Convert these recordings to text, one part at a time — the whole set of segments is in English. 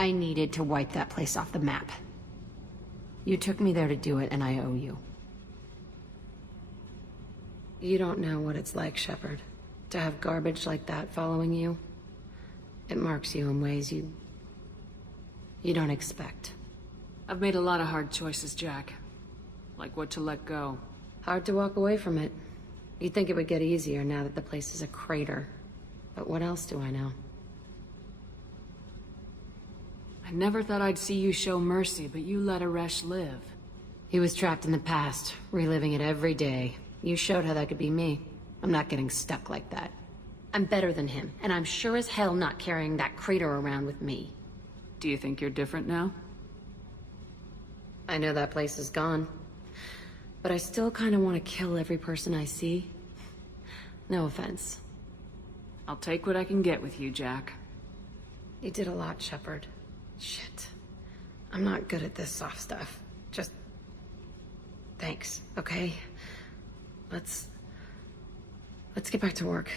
I needed to wipe that place off the map. You took me there to do it, and I owe you. You don't know what it's like, Shepard. To have garbage like that following you. It marks you in ways you don't expect. I've made a lot of hard choices, Jack. Like what to let go. Hard to walk away from it. You'd think it would get easier now that the place is a crater. But what else do I know? I never thought I'd see you show mercy, but you let Aresh live. He was trapped in the past, reliving it every day. You showed how that could be me. I'm not getting stuck like that. I'm better than him, and I'm sure as hell not carrying that crater around with me. Do you think you're different now? I know that place is gone. But I still kind of want to kill every person I see. No offense. I'll take what I can get with you, Jack. You did a lot, Shepard. Shit. I'm not good at this soft stuff. Just... thanks, okay? Let's get back to work.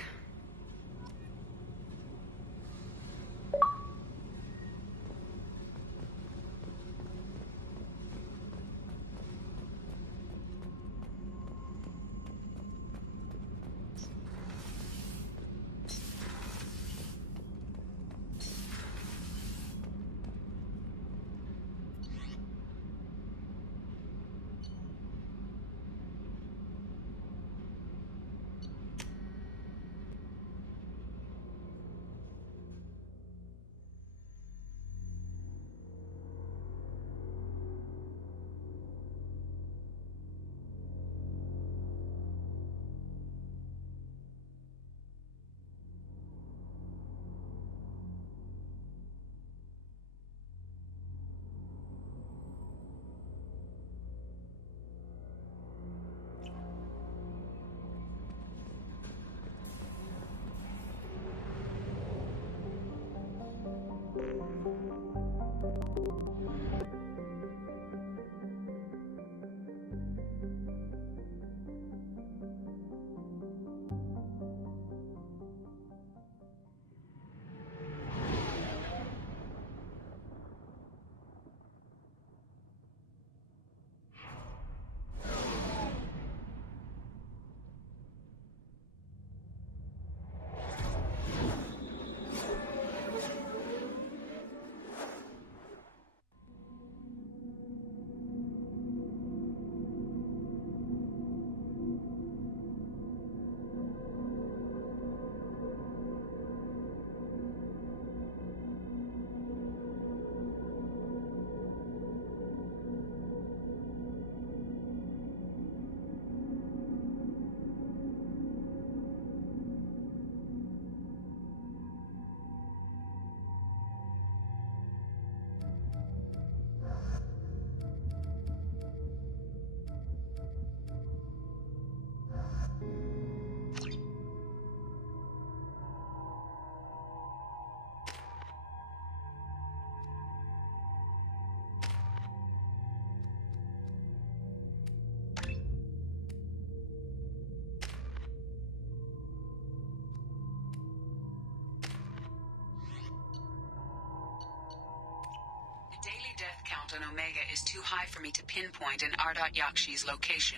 Death count on Omega is too high for me to pinpoint an Ardat Yakshi's location.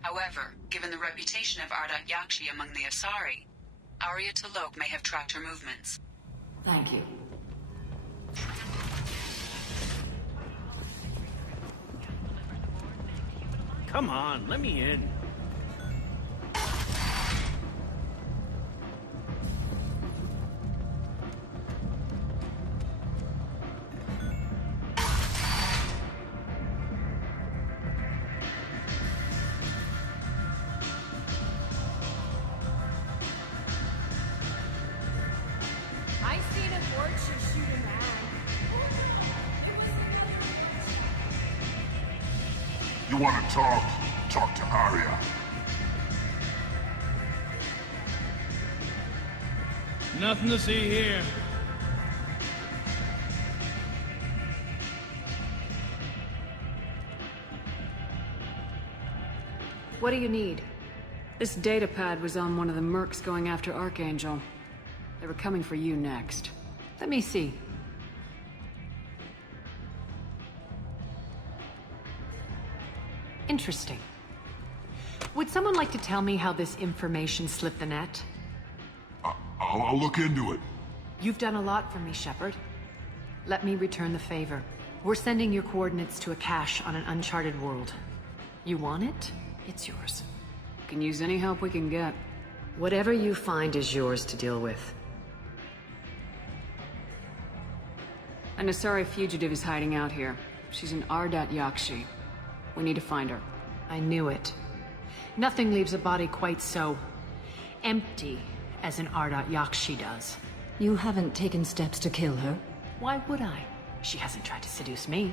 However, given the reputation of Ardat Yakshi among the Asari, Arya T'Loak may have tracked her movements. Thank you. Come on, let me in. You want to talk? Talk to Arya. Nothing to see here. What do you need? This data pad was on one of the mercs going after Archangel. They were coming for you next. Let me see. Interesting. Would someone like to tell me how this information slipped the net? I'll look into it. You've done a lot for me, Shepard. Let me return the favor. We're sending your coordinates to a cache on an uncharted world. You want it? It's yours. Can use any help we can get. Whatever you find is yours to deal with. An Asari fugitive is hiding out here. She's in Ardat Yakshi. We need to find her. I knew it. Nothing leaves a body quite so empty as an Ardat Yakshi does. You haven't taken steps to kill her? Why would I? She hasn't tried to seduce me.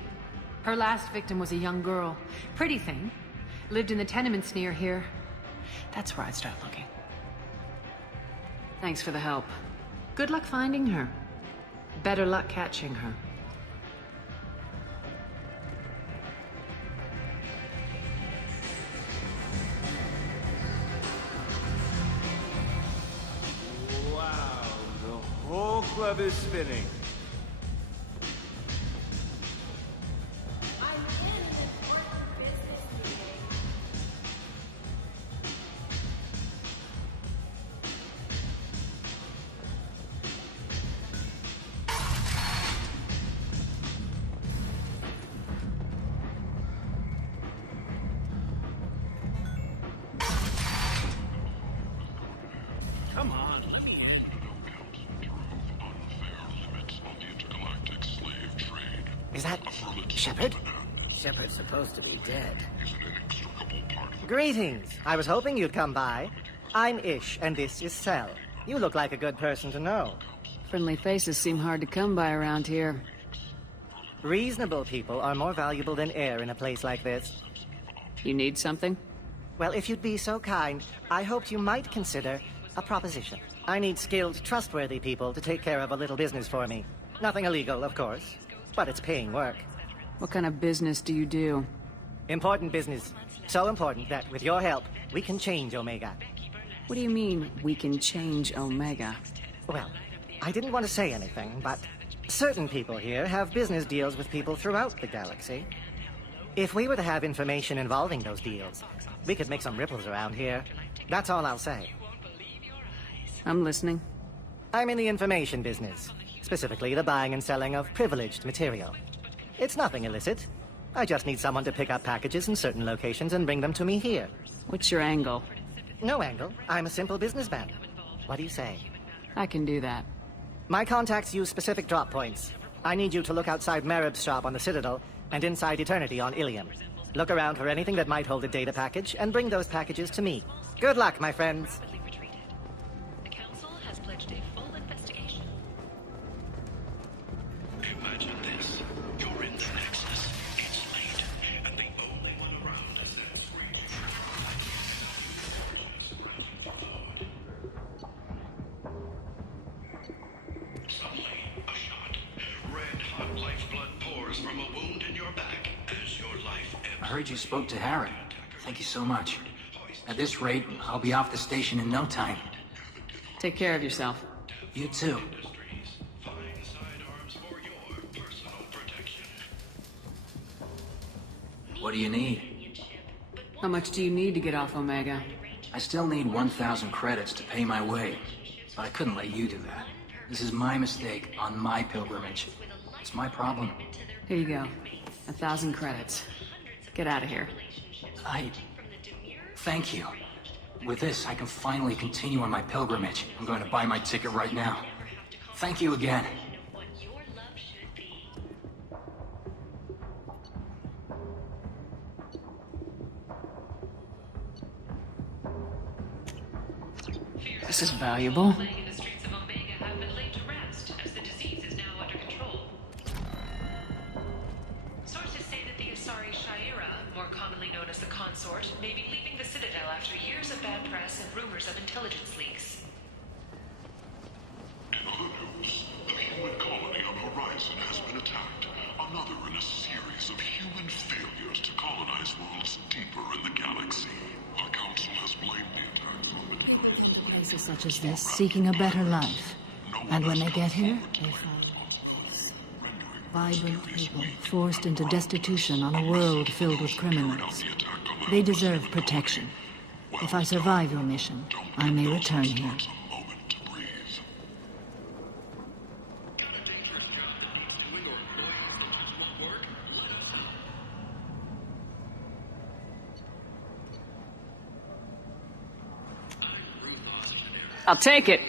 Her last victim was a young girl. Pretty thing. Lived in the tenements near here. That's where I'd start looking. Thanks for the help. Good luck finding her. Better luck catching her. Wow, the whole club is spinning. Come on, let me in. Is that Shepard? Shepard's supposed to be dead. Greetings. I was hoping you'd come by. I'm Ish, and this is Cell. You look like a good person to know. Friendly faces seem hard to come by around here. Reasonable people are more valuable than air in a place like this. You need something? Well, if you'd be so kind, I hoped you might consider a proposition. I need skilled, trustworthy people to take care of a little business for me. Nothing illegal, of course, but it's paying work. What kind of business do you do? Important business. So important that, with your help, we can change Omega. What do you mean, we can change Omega? Well, I didn't want to say anything, but certain people here have business deals with people throughout the galaxy. If we were to have information involving those deals, we could make some ripples around here. That's all I'll say. I'm listening. I'm in the information business, specifically the buying and selling of privileged material. It's nothing illicit. I just need someone to pick up packages in certain locations and bring them to me here. What's your angle? No angle. I'm a simple businessman. What do you say? I can do that. My contacts use specific drop points. I need you to look outside Merib's shop on the Citadel and inside Eternity on Ilium. Look around for anything that might hold a data package and bring those packages to me. Good luck, my friends. The Council has pledged a full investigation. Imagine this. You're in the Nexus. It's late, and the only one around is that screech. Suddenly, a shot. Red-hot lifeblood pours from a wound in your back as your life ebbs. I heard you spoke to Harrot. Thank you so much. At this rate, I'll be off the station in no time. Take care of yourself. You too. Find sidearms for your personal protection. What do you need? How much do you need to get off Omega? I still need 1,000 credits to pay my way. But I couldn't let you do that. This is my mistake on my pilgrimage. It's my problem. Here you go. 1,000 credits. Get out of here. Thank you. With this, I can finally continue on my pilgrimage. I'm going to buy my ticket right now. Thank you again. This is valuable. Plague in the streets of Omega have been laid to rest, as the disease is now under control. Sources say that the Asari Shaira, more commonly known as the Consort, may be leaving the Citadel after years of bad press and rumors of intelligence leaks. In other news, the human colony on Horizon has been attacked. Another in a series of human failures to colonize worlds deeper in the galaxy. Our council has blamed the attacks on the Places such as this, seeking a better life. And when they get here, they find vibrant people forced into destitution on a world filled with criminals. the attack They deserve protection. If I survive your mission, I may return here. I'll take it.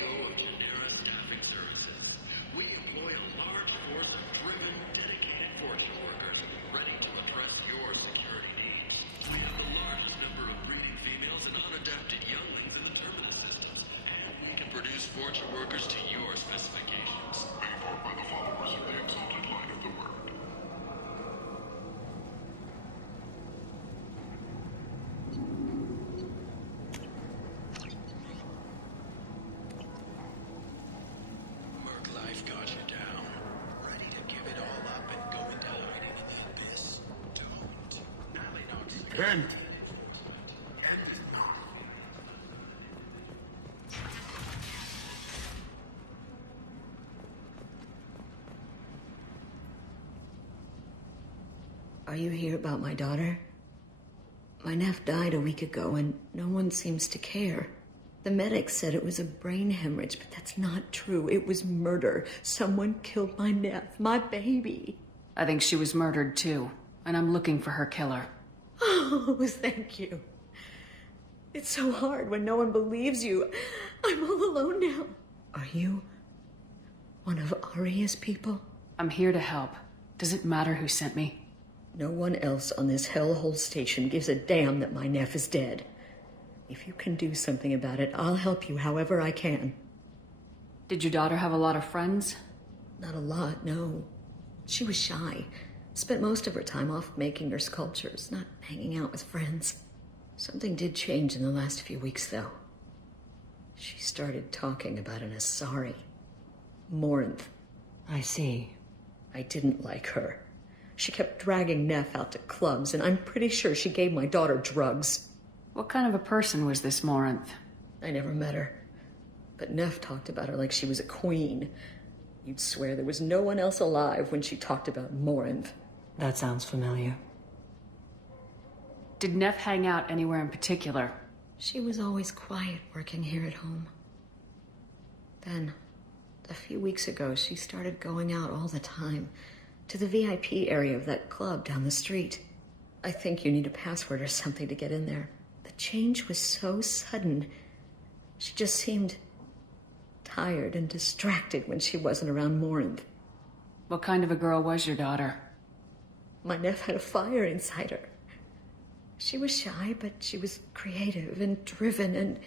Kenn! Are you here about my daughter? My nephew died a week ago and no one seems to care. The medics said it was a brain hemorrhage, but that's not true. It was murder. Someone killed my nephew, my baby. I think she was murdered too, and I'm looking for her killer. Oh, thank you. It's so hard when no one believes you. I'm all alone now. Are you one of Aria's people? I'm here to help. Does it matter who sent me? No one else on this hellhole station gives a damn that my nephew is dead. If you can do something about it, I'll help you however I can. Did your daughter have a lot of friends? Not a lot, no. She was shy. Spent most of her time off making her sculptures, not hanging out with friends. Something did change in the last few weeks, though. She started talking about an Asari. Morinth. I see. I didn't like her. She kept dragging Neff out to clubs, and I'm pretty sure she gave my daughter drugs. What kind of a person was this Morinth? I never met her. But Neff talked about her like she was a queen. You'd swear there was no one else alive when she talked about Morinth. That sounds familiar. Did Neff hang out anywhere in particular? She was always quiet working here at home. Then, a few weeks ago, she started going out all the time to the VIP area of that club down the street. I think you need a password or something to get in there. The change was so sudden. She just seemed tired and distracted when she wasn't around Morinth. What kind of a girl was your daughter? My nephew had a fire inside her. She was shy, but she was creative and driven and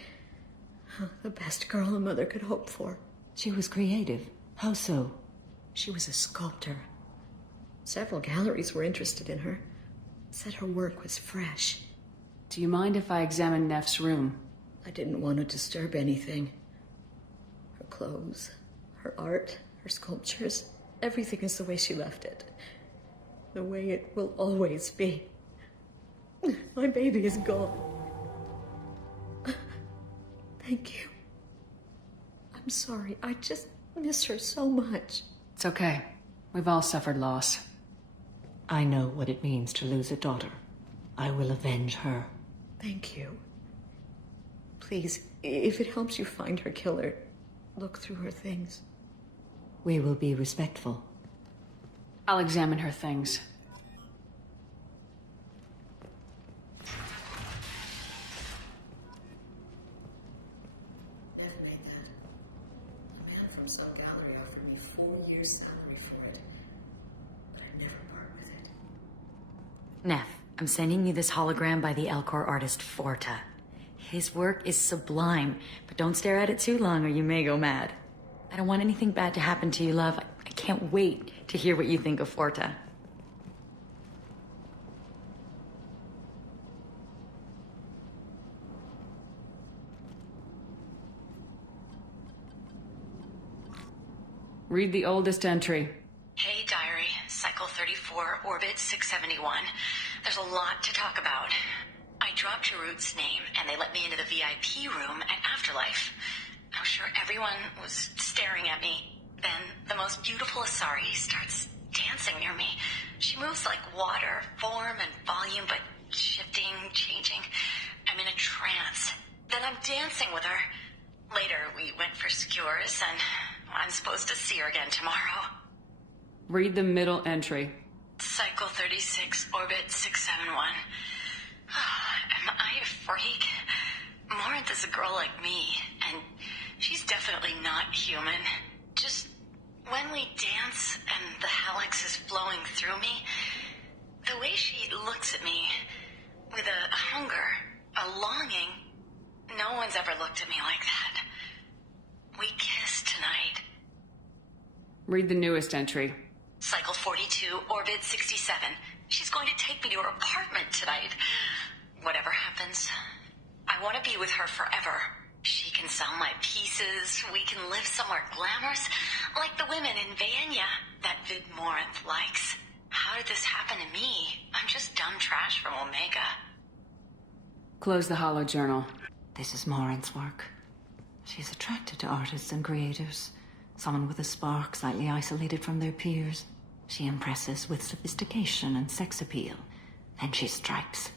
the best girl a mother could hope for. She was creative. How so? She was a sculptor. Several galleries were interested in her. Said her work was fresh. Do you mind if I examine Neff's room? I didn't want to disturb anything. Her clothes, her art, her sculptures, everything is the way she left it. The way it will always be. My baby is gone. Thank you. I'm sorry. I just miss her so much. It's okay. We've all suffered loss. I know what it means to lose a daughter. I will avenge her. Thank you. Please, if it helps you find her killer, look through her things. We will be respectful. I'll examine her things. Never made that. A man from some gallery offered me 4 years' salary for it. But I'd never part with it. Neff, I'm sending you this hologram by the Elcor artist Forta. His work is sublime, but don't stare at it too long or you may go mad. I don't want anything bad to happen to you, love. I can't wait to hear what you think of Forta. Read the oldest entry. Hey, Diary. Cycle 34, Orbit 671. There's a lot to talk about. I dropped Harrot's name, and they let me into the VIP room at Afterlife. I'm sure everyone was staring at me. Then the most beautiful Asari starts dancing near me. She moves like water, form and volume, but shifting, changing Doris, and I'm supposed to see her again tomorrow. Read the middle entry. Cycle 36, orbit 671. Am I a freak? Morinth is a girl like me, and she's definitely not human. Just when we dance and the helix is flowing through me, the way she looks at me with a hunger, a longing, no one's ever looked at me like that. We kissed tonight. Read the newest entry. Cycle 42, orbit 67. She's going to take me to her apartment tonight. Whatever happens, I want to be with her forever. She can sell my pieces. We can live somewhere glamorous, like the women in Vanya that Vid Morinth likes. How did this happen to me? I'm just dumb trash from Omega. Close the holo journal. This is Morinth's work. She's attracted to artists and creators. Someone with a spark, slightly isolated from their peers. She impresses with sophistication and sex appeal. Then she strikes.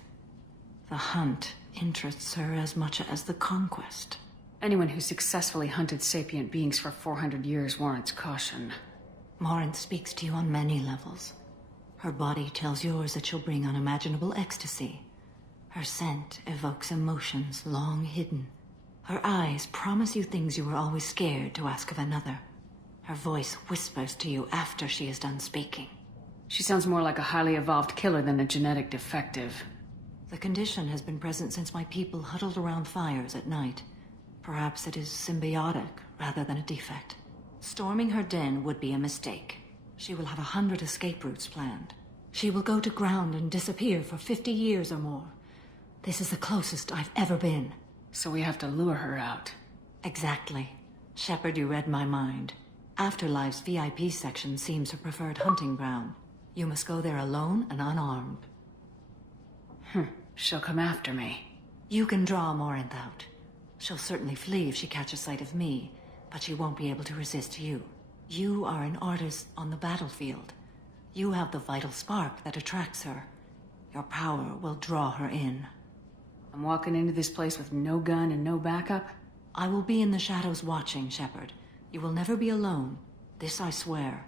The hunt interests her as much as the conquest. Anyone who successfully hunted sapient beings for 400 years warrants caution. Morinth speaks to you on many levels. Her body tells yours that she'll bring unimaginable ecstasy. Her scent evokes emotions long hidden. Her eyes promise you things you were always scared to ask of another. Her voice whispers to you after she is done speaking. She sounds more like a highly evolved killer than a genetic defective. The condition has been present since my people huddled around fires at night. Perhaps it is symbiotic rather than a defect. Storming her den would be a mistake. She will have 100 escape routes planned. She will go to ground and disappear for 50 years or more. This is the closest I've ever been. So we have to lure her out. Exactly. Shepard, you read my mind. Afterlife's VIP section seems her preferred hunting ground. You must go there alone and unarmed. She'll come after me. You can draw Morinth out. She'll certainly flee if she catches sight of me, but she won't be able to resist you. You are an artist on the battlefield. You have the vital spark that attracts her. Your power will draw her in. I'm walking into this place with no gun and no backup? I will be in the shadows watching, Shepard. You will never be alone. This I swear.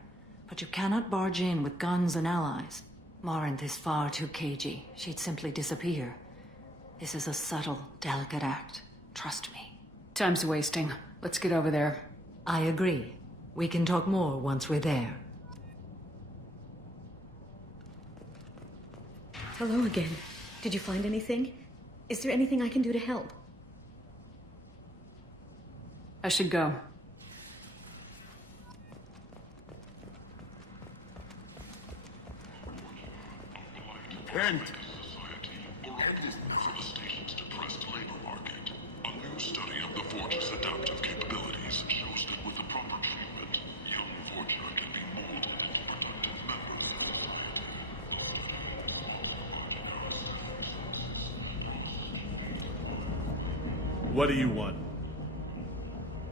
But you cannot barge in with guns and allies. Morinth is far too cagey. She'd simply disappear. This is a subtle, delicate act. Trust me. Time's wasting. Let's get over there. I agree. We can talk more once we're there. Hello again. Did you find anything? Is there anything I can do to help? I should go. Kenn! From a station's depressed labor market. A new study of the Forge's adaptive capabilities shows that with the proper treatment, young Forger can be molded into productive members. What do you want?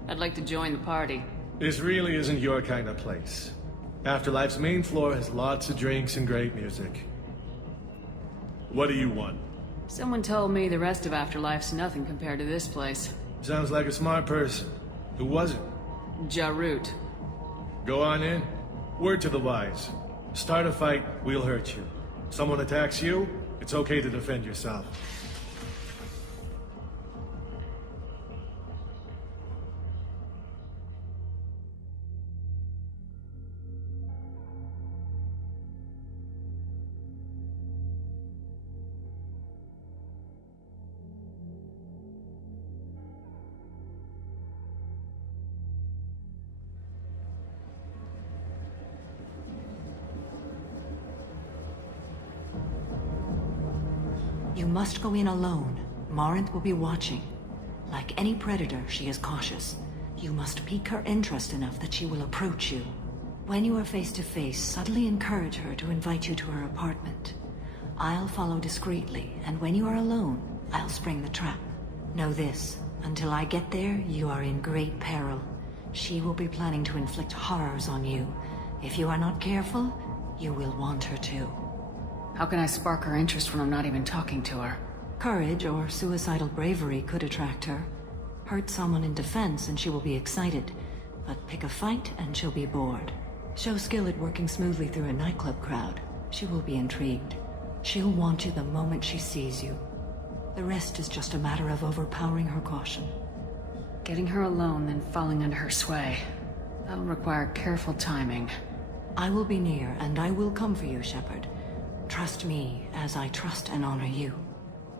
I'd like to join the party. This really isn't your kind of place. Afterlife's main floor has lots of drinks and great music. What do you want? Someone told me the rest of Afterlife's nothing compared to this place. Sounds like a smart person. Who was it? Harrot. Go on in. Word to the wise. Start a fight, we'll hurt you. Someone attacks you, it's okay to defend yourself. You must go in alone. Morinth will be watching. Like any predator, she is cautious. You must pique her interest enough that she will approach you. When you are face to face, subtly encourage her to invite you to her apartment. I'll follow discreetly, and when you are alone, I'll spring the trap. Know this, until I get there, you are in great peril. She will be planning to inflict horrors on you. If you are not careful, you will want her to. How can I spark her interest when I'm not even talking to her? Courage or suicidal bravery could attract her. Hurt someone in defense and she will be excited. but pick a fight and she'll be bored. Show skill at working smoothly through a nightclub crowd. She will be intrigued. She'll want you the moment she sees you. The rest is just a matter of overpowering her caution. Getting her alone, then falling under her sway. That'll require careful timing. I will be near, and I will come for you, Shepard. Trust me, as I trust and honor you.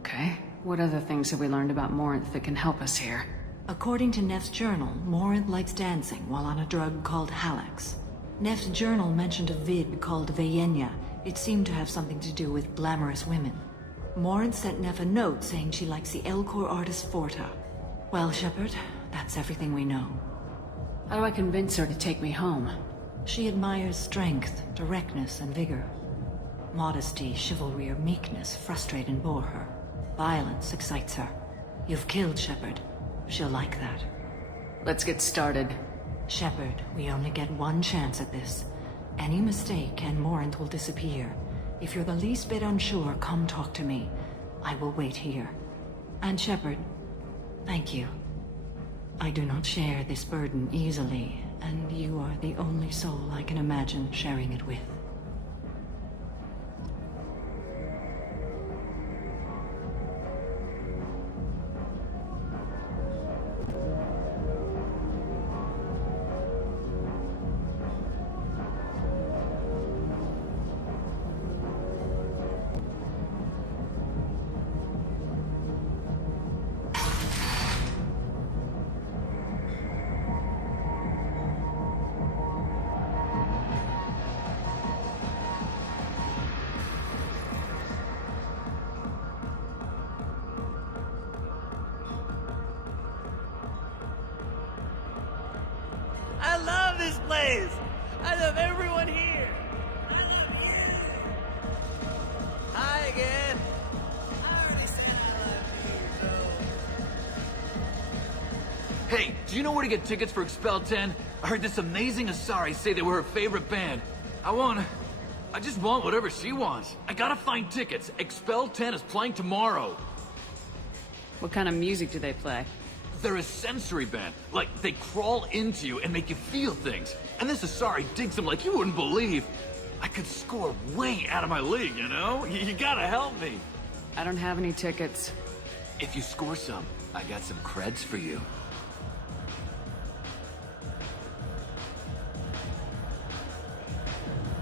Okay. What other things have we learned about Morinth that can help us here? According to Neff's journal, Morinth likes dancing while on a drug called Halax. Neff's journal mentioned a vid called Vayenya. It seemed to have something to do with glamorous women. Morinth sent Neff a note saying she likes the Elcor artist Forta. Well, Shepard, that's everything we know. How do I convince her to take me home? She admires strength, directness, and vigor. Modesty, chivalry, or meekness frustrate and bore her. Violence excites her. You've killed Shepard. She'll like that. Let's get started. Shepard, we only get one chance at this. Any mistake and Morinth will disappear. If you're the least bit unsure, come talk to me. I will wait here. And Shepard, thank you. I do not share this burden easily, and you are the only soul I can imagine sharing it with. I love this place! I love everyone here! I love you! Hi again! I already said I love you, Hey, do you know where to get tickets for Expel 10? I heard this amazing Asari say they were her favorite band. I just want whatever she wants. I gotta find tickets. Expel 10 is playing tomorrow. What kind of music do they play? They're a sensory band. Like, they crawl into you and make you feel things. And this Asari digs them like you wouldn't believe. I could score way out of my league, you know? You gotta help me. I don't have any tickets. If you score some, I got some creds for you.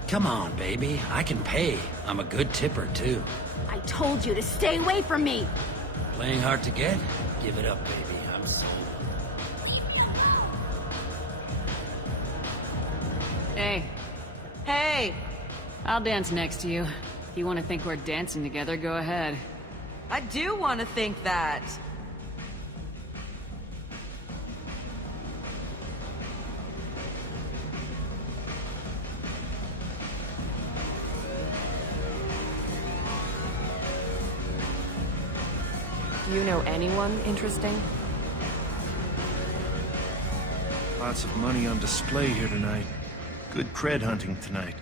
Come on, baby. I can pay. I'm a good tipper, too. I told you to stay away from me! Playing hard to get? Give it up, baby. I'm sold. Hey. Hey! I'll dance next to you. If you want to think we're dancing together, go ahead. I do want to think that. Do you know anyone interesting? Lots of money on display here tonight. Good cred hunting tonight.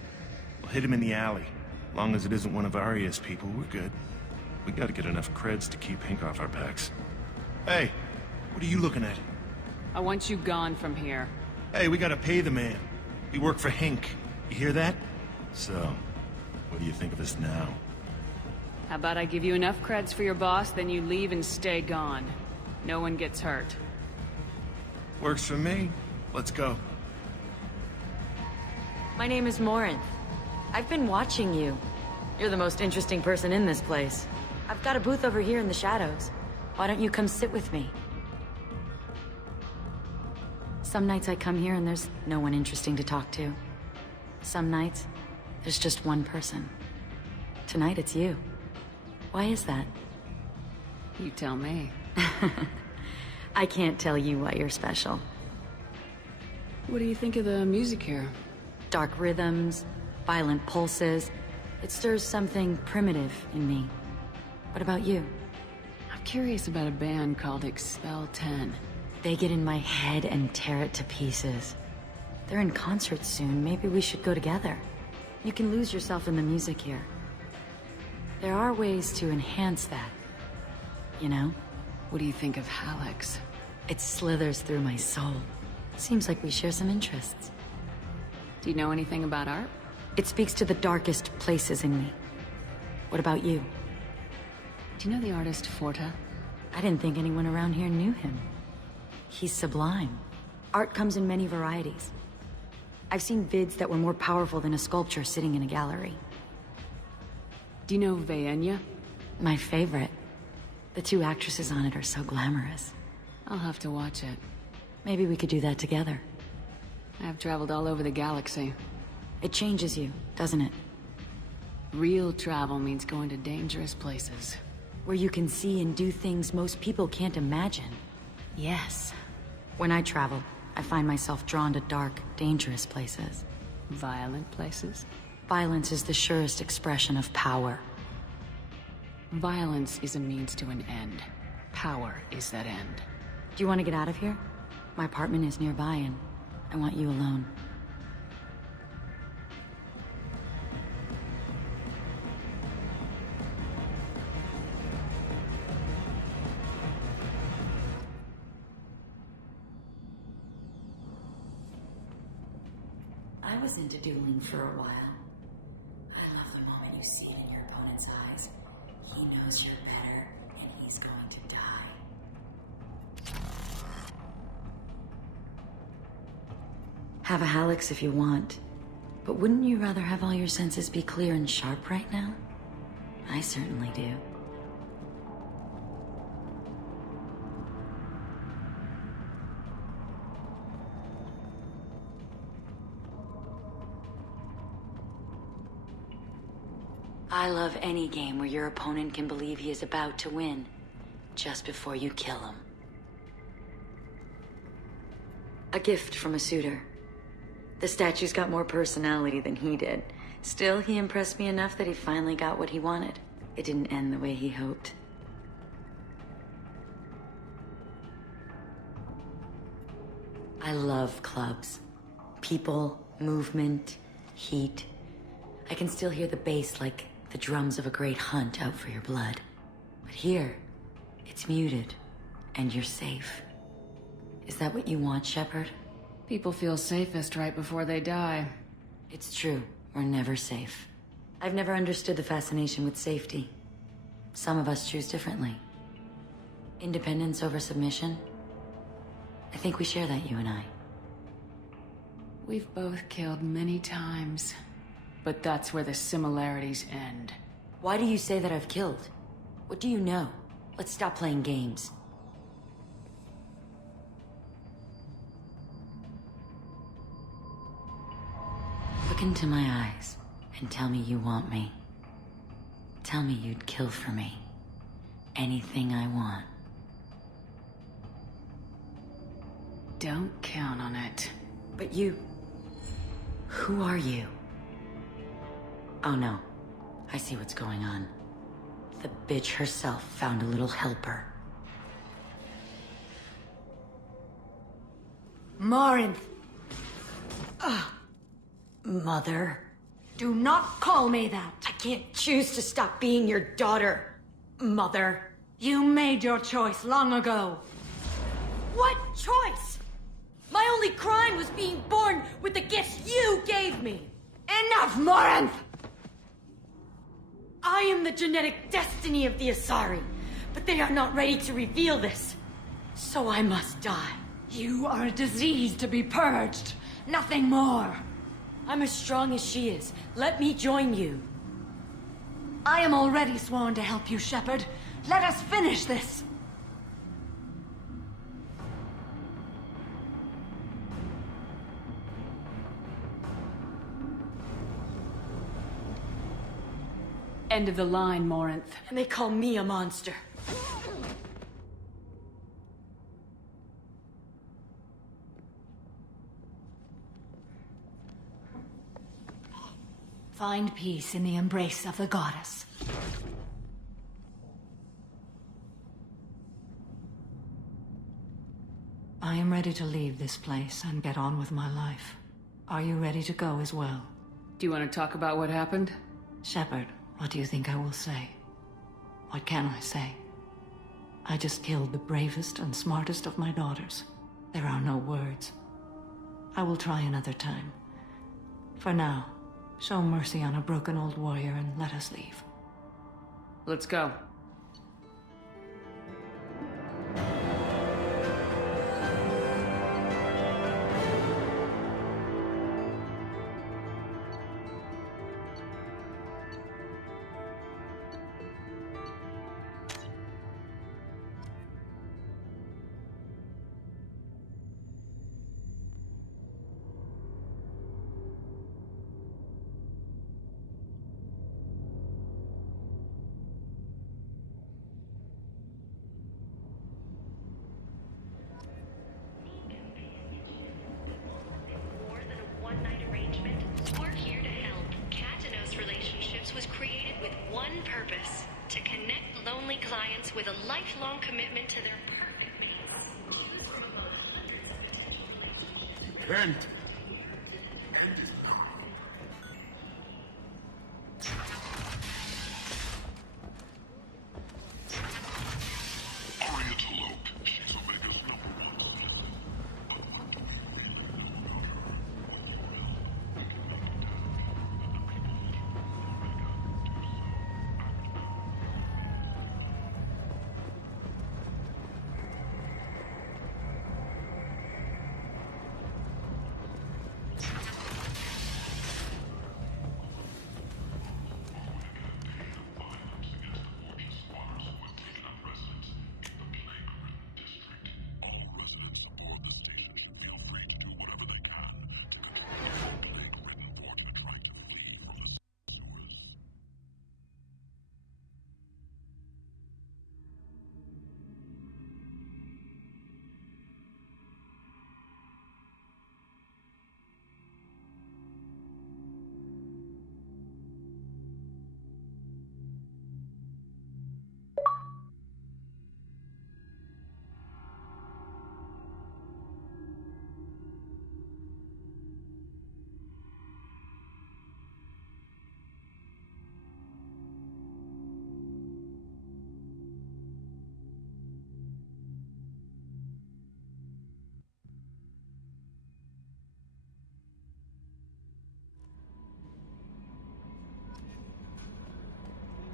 We'll hit him in the alley. Long as it isn't one of Arya's people, we're good. We gotta get enough creds to keep Hink off our backs. Hey, what are you looking at? I want you gone from here. Hey, we gotta pay the man. We work for Hink. You hear that? So, what do you think of us now? How about I give you enough creds for your boss, then you leave and stay gone. No one gets hurt. Works for me. Let's go. My name is Morinth. I've been watching you. You're the most interesting person in this place. I've got a booth over here in the shadows. Why don't you come sit with me? Some nights I come here and there's no one interesting to talk to. Some nights, there's just one person. Tonight it's you. Why is that? You tell me. I can't tell you why you're special. What do you think of the music here? Dark rhythms, violent pulses. It stirs something primitive in me. What about you? I'm curious about a band called Expel 10. They get in my head and tear it to pieces. They're in concert soon. Maybe we should go together. You can lose yourself in the music here. There are ways to enhance that. You know? What do you think of Halax? It slithers through my soul. Seems like we share some interests. Do you know anything about art? It speaks to the darkest places in me. What about you? Do you know the artist Forta? I didn't think anyone around here knew him. He's sublime. Art comes in many varieties. I've seen vids that were more powerful than a sculpture sitting in a gallery. Do you know Vaenya? My favorite. The two actresses on it are so glamorous. I'll have to watch it. Maybe we could do that together. I've traveled all over the galaxy. It changes you, doesn't it? Real travel means going to dangerous places. Where you can see and do things most people can't imagine. Yes. When I travel, I find myself drawn to dark, dangerous places. Violent places? Violence is the surest expression of power. Violence is a means to an end. Power is that end. Do you want to get out of here? My apartment is nearby and I want you alone. I was into dueling for a while. I love the moment you see it in your opponent's eyes. He knows you're better, and he's going to die. Have a Hallex if you want. But wouldn't you rather have all your senses be clear and sharp right now? I certainly do. I love any game where your opponent can believe he is about to win, just before you kill him. A gift from a suitor. The statue's got more personality than he did. Still, he impressed me enough that he finally got what he wanted. It didn't end the way he hoped. I love clubs. People, movement, heat. I can still hear the bass like the drums of a great hunt out for your blood. But here, it's muted, and you're safe. Is that what you want, Shepard? People feel safest right before they die. It's true. We're never safe. I've never understood the fascination with safety. Some of us choose differently. Independence over submission? I think we share that, you and I. We've both killed many times. But that's where the similarities end. Why do you say that I've killed? What do you know? Let's stop playing games. Look into my eyes and tell me you want me. Tell me you'd kill for me. Anything I want. Don't count on it. But you... Who are you? Oh no. I see what's going on. The bitch herself found a little helper. Morinth! Mother. Do not call me that! I can't choose to stop being your daughter, Mother. You made your choice long ago. What choice? My only crime was being born with the gifts you gave me. Enough, Morinth! I am the genetic destiny of the Asari, but they are not ready to reveal this. So I must die. You are a disease to be purged. Nothing more. I'm as strong as she is. Let me join you. I am already sworn to help you, Shepard. Let us finish this. End of the line, Morinth. And they call me a monster. Find peace in the embrace of the goddess. I am ready to leave this place and get on with my life. Are you ready to go as well? Do you want to talk about what happened? Shepard, what do you think I will say? What can I say? I just killed the bravest and smartest of my daughters. There are no words. I will try another time. For now, show mercy on a broken old warrior and let us leave. Let's go. with a lifelong commitment to their perfect mates. Kenn!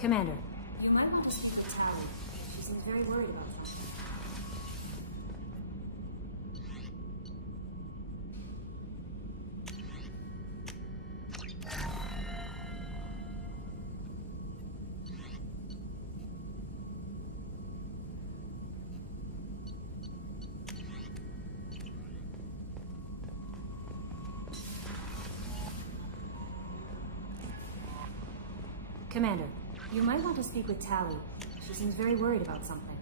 Commander, you might want to speak to Tally. She seems very worried about something. Commander, you might want to speak with Tally. She seems very worried about something.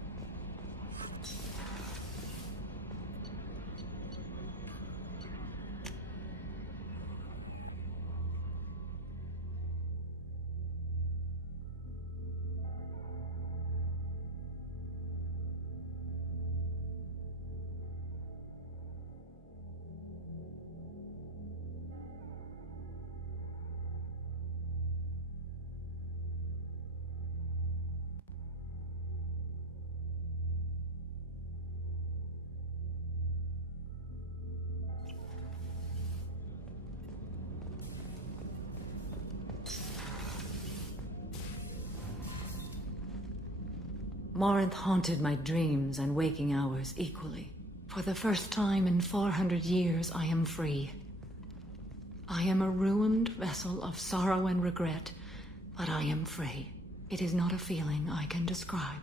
Morinth haunted my dreams and waking hours equally. For the first time in 400 years, I am free. I am a ruined vessel of sorrow and regret, but I am free. It is not a feeling I can describe.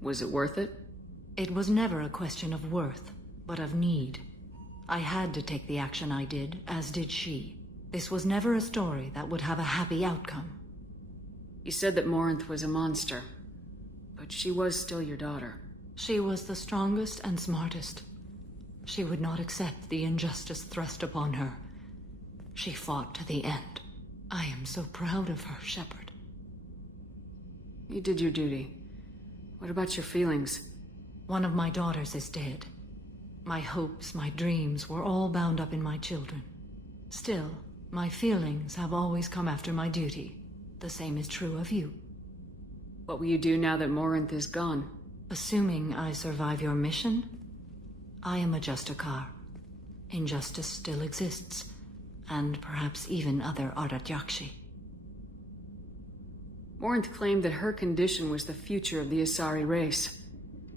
Was it worth it? It was never a question of worth, but of need. I had to take the action I did, as did she. This was never a story that would have a happy outcome. You said that Morinth was a monster. But she was still your daughter. She was the strongest and smartest. She would not accept the injustice thrust upon her. She fought to the end. I am so proud of her, Shepard. You did your duty. What about your feelings? One of my daughters is dead. My hopes, my dreams were all bound up in my children. Still, my feelings have always come after my duty. The same is true of you. What will you do now that Morinth is gone? Assuming I survive your mission, I am a Justicar. injustice still exists, and perhaps even other Ardat Yakshi. Morinth claimed that her condition was the future of the Asari race.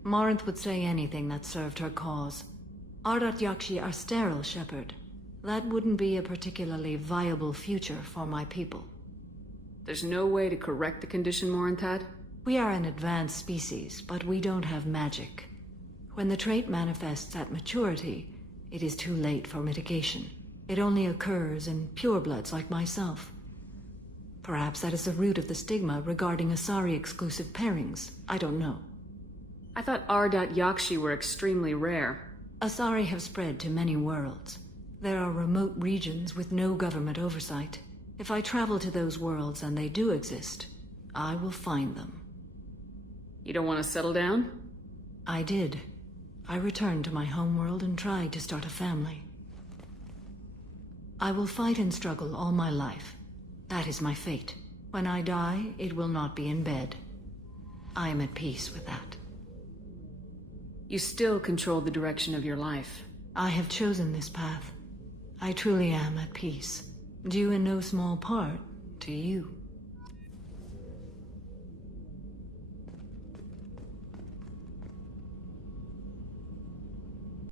Morinth would say anything that served her cause. Ardat Yakshi are sterile, Shepard. That wouldn't be a particularly viable future for my people. There's no way to correct the condition Morinth had? We are an advanced species, but we don't have magic. When the trait manifests at maturity, it is too late for mitigation. It only occurs in purebloods like myself. Perhaps that is the root of the stigma regarding Asari-exclusive pairings. I don't know. I thought Ardat Yakshi were extremely rare. Asari have spread to many worlds. There are remote regions with no government oversight. If I travel to those worlds and they do exist, I will find them. You don't want to settle down? I did. I returned to my homeworld and tried to start a family. I will fight and struggle all my life. That is my fate. When I die, it will not be in bed. I am at peace with that. You still control the direction of your life. I have chosen this path. I truly am at peace, due in no small part to you.